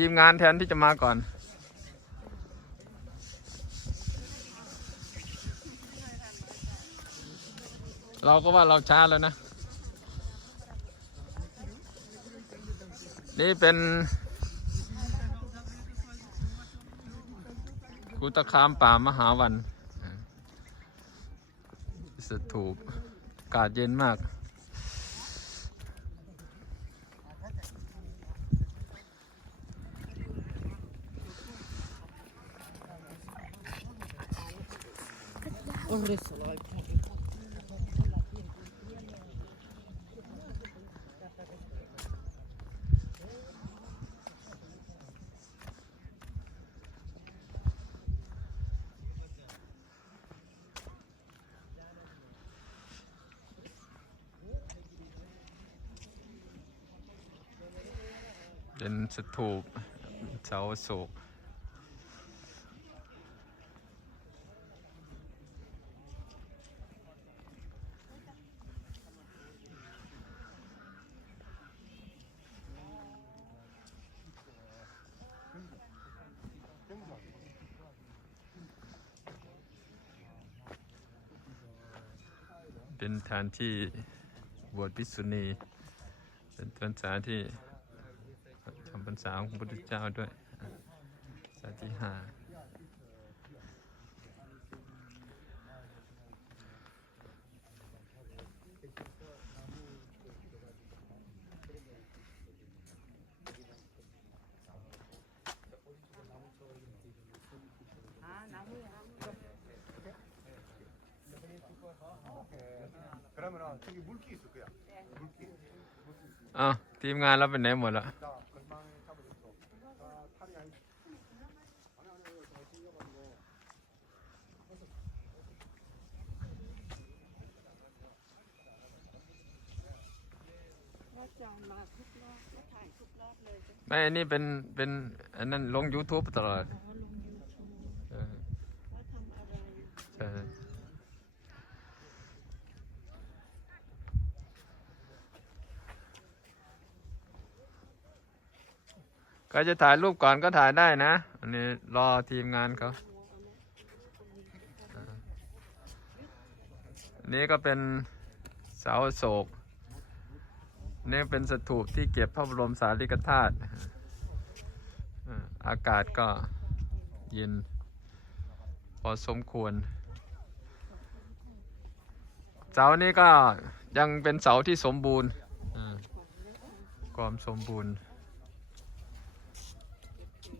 ทีมงานแทนที่จะมาก่อน เราก็ว่าเราช้าแล้วนะ นี่เป็นกุตคามป่ามหาวันสถูปอากาศเย็นมาก เป็นสถูปเสาโศก เป็นฐานที่บวชภิกษุณี เป็นพรรษาที่จำพรรษาของพระพุทธเจ้าด้วยสาที่ห้า 그러면은 저기 물기 있을 거야. 물기. อ้าวทีมงานเราไปไหนหมดละ 자, 건방에 잡아줬어. 자, 탈이 아니. 아니 아니 아니, 저 튕겨가지고. ว่าจะมาทุกรอบก็ถ่ายทุกรอบเลยจ้ะ ไม่อันนี้เป็นเป็นอันนั้นลง YouTube ตลอด ก็จะถ่ายรูปก่อนก็ถ่ายได้นะ อันนี้รอทีมงานเขาอันนี้ก็เป็นเสาโศกนี่เป็นสถูปที่เก็บพระบรมสารีริกธาตุอากาศก็เย็น พอสมควร เสานี้ก็ยังเป็นเสาที่สมบูรณ์ความสมบูรณ์